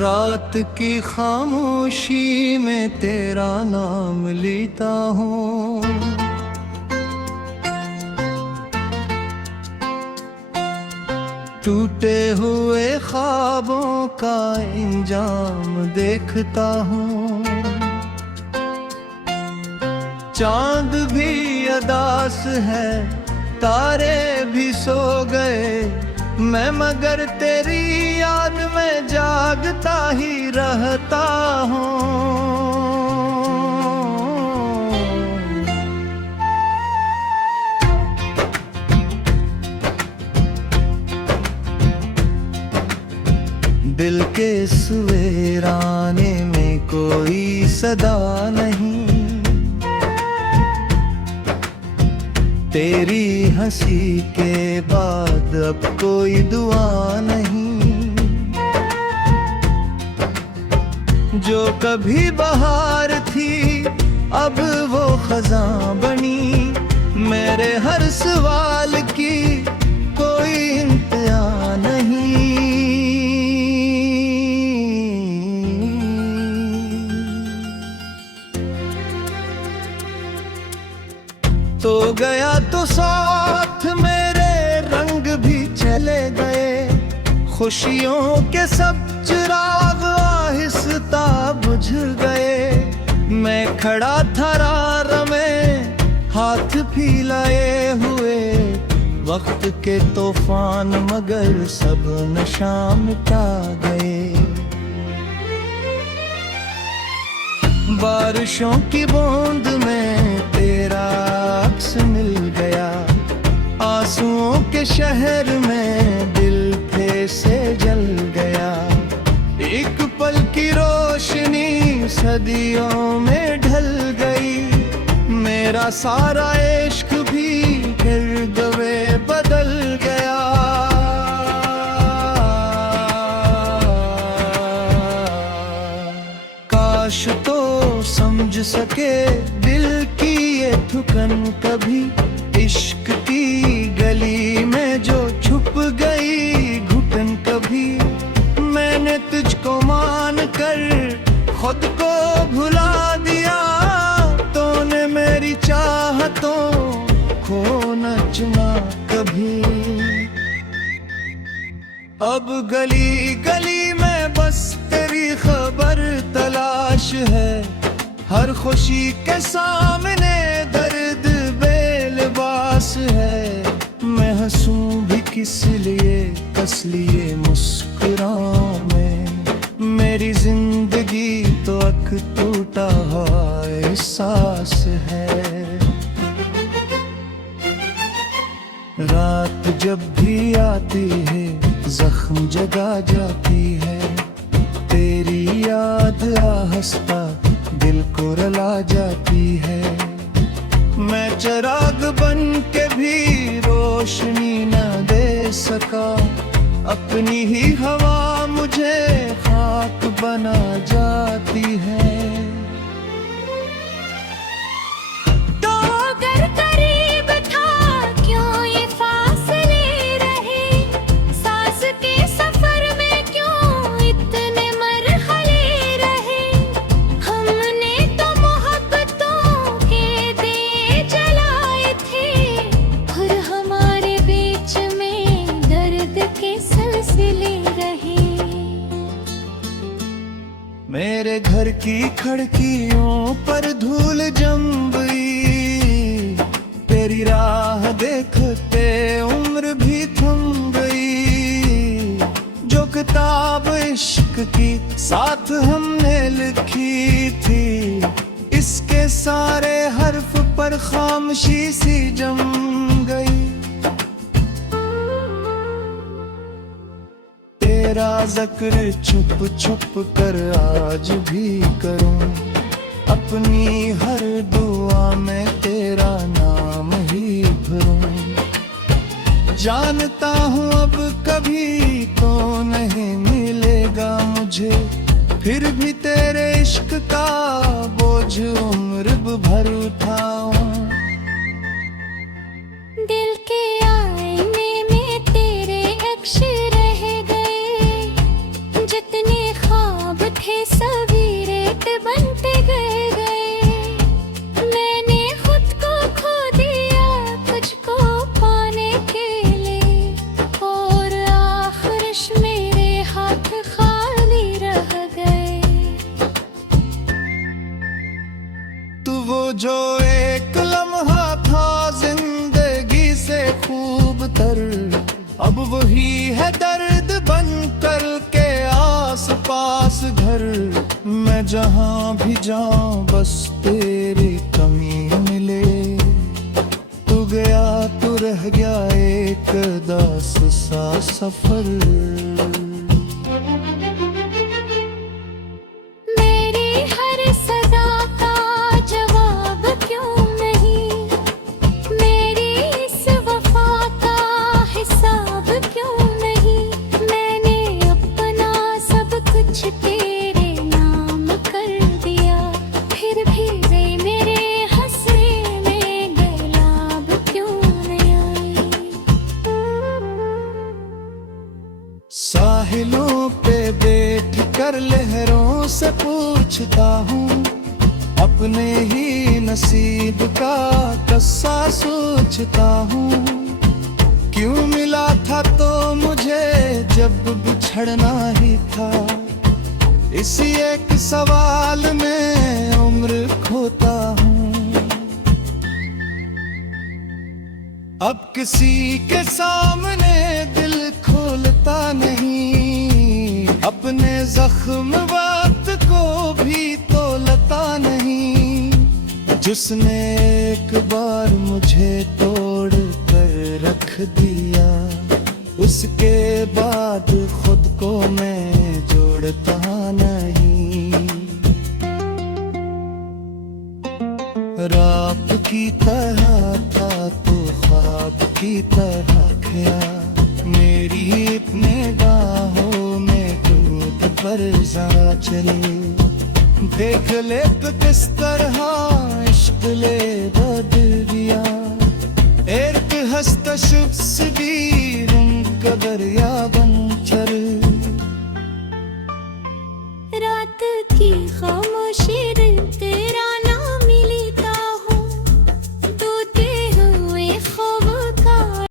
रात की खामोशी में तेरा नाम लेता हूँ। टूटे हुए ख्वाबों का इंजाम देखता हूँ। चांद भी अदास है, तारे भी सो गए, मैं मगर तेरी याद में जागता ही रहता हूँ। दिल के सवेराने में कोई सदा नहीं, तेरी हंसी के बाद अब कोई दुआ नहीं। जो कभी बहार थी अब वो खज़ां बनी, मेरे हर सवाल की कोई इंतहा नहीं। तो गया तो साथ मेरे रंग भी चले गए, खुशियों के सब चिराग आहिस्ता बुझ गए। मैं खड़ा था राह में हाथ फैलाए हुए, वक्त के तूफान मगर सब नशा मिटा गए। बारिशों की बूंद में तेरा अक्स मिल गया, आंसुओं के शहर में दिल फिर से जल गया। एक पल की रोशनी सदियों में ढल गई, मेरा सारा इश्क भी फिर दबे बदल गया। काश तो समझ सके दिल की ये थुकन कभी, इश्क की गली में जो छुप गई घुटन कभी। मैंने तुझको मान कर खुद को भुला दिया, तूने मेरी चाहतों को न चुना कभी। अब गली गली में बस तेरी खबर तलाश है, हर खुशी के सामने दर्द बेलिबास है। मैं हंसूं भी किस लिए, कस लिए मुस्कुराऊं मैं, मेरी जिंदगी तो एक टूटा हुआ एहसास है। रात जब भी आती है जख्म जगा जाती है, तेरी याद आहिस्ता दिल को रुला जाती है। मैं चिराग बन के भी रोशनी न दे सका, अपनी ही हवा मुझे खाक बना जाती है। मेरे घर की खिड़कियों पर धूल जम गई, तेरी राह देखते उम्र भी थम गई। जो किताब इश्क की साथ हमने लिखी थी, इसके सारे हर्फ पर खामोशी सी जम गई। तेरा जिक्र छुप छुप कर आज भी करूं, अपनी हर दुआ में तेरा नाम ही भरूं। जानता हूँ अब कभी तो नहीं मिलेगा मुझे, फिर भी तेरे इश्क का बोझ उम्र भर उठाऊं। दिल के आईने में तेरे अक्ष रह गए, जितने ख्वाब अब तर। अब वही है दर्द बन कर के आस पास घर। मैं जहाँ भी जाऊं बस तेरी कमी मिले। तू गया तू रह गया एक दास सा सफर। मेरी हर सदा का जवाब क्यों नहीं, मेरी इस वफा का हिसाब क्यों नहीं। मैंने अपना सब कुछ तेरे नाम कर दिया, फिर भी वे मेरे हंसने में गैलाब क्यों नहीं आई। साहिलों पे बैठ कर लहरों से पूछता हूँ, अपने ही नसीब का कस्सा सोचता हूँ। क्यों मिला था तो मुझे जब बिछड़ना ही था। इसी एक सवाल में उम्र खोता हूँ। अब किसी के सामने दिल खोलता नहीं, अपने जख्म बात को भी तोलता नहीं। जिसने एक बार मुझे तोड़ कर रख दिया, उसके बाद खुद को मैं जोड़ता नहीं। रात की तरह था तो ख्वाब की तरह गया, मेरी अपने बाहों में दूध पर जरा चले। देख ले तो किस तरह इश्क ले बदल दिया। एक हस्त शुभ भी रंग का दरिया बन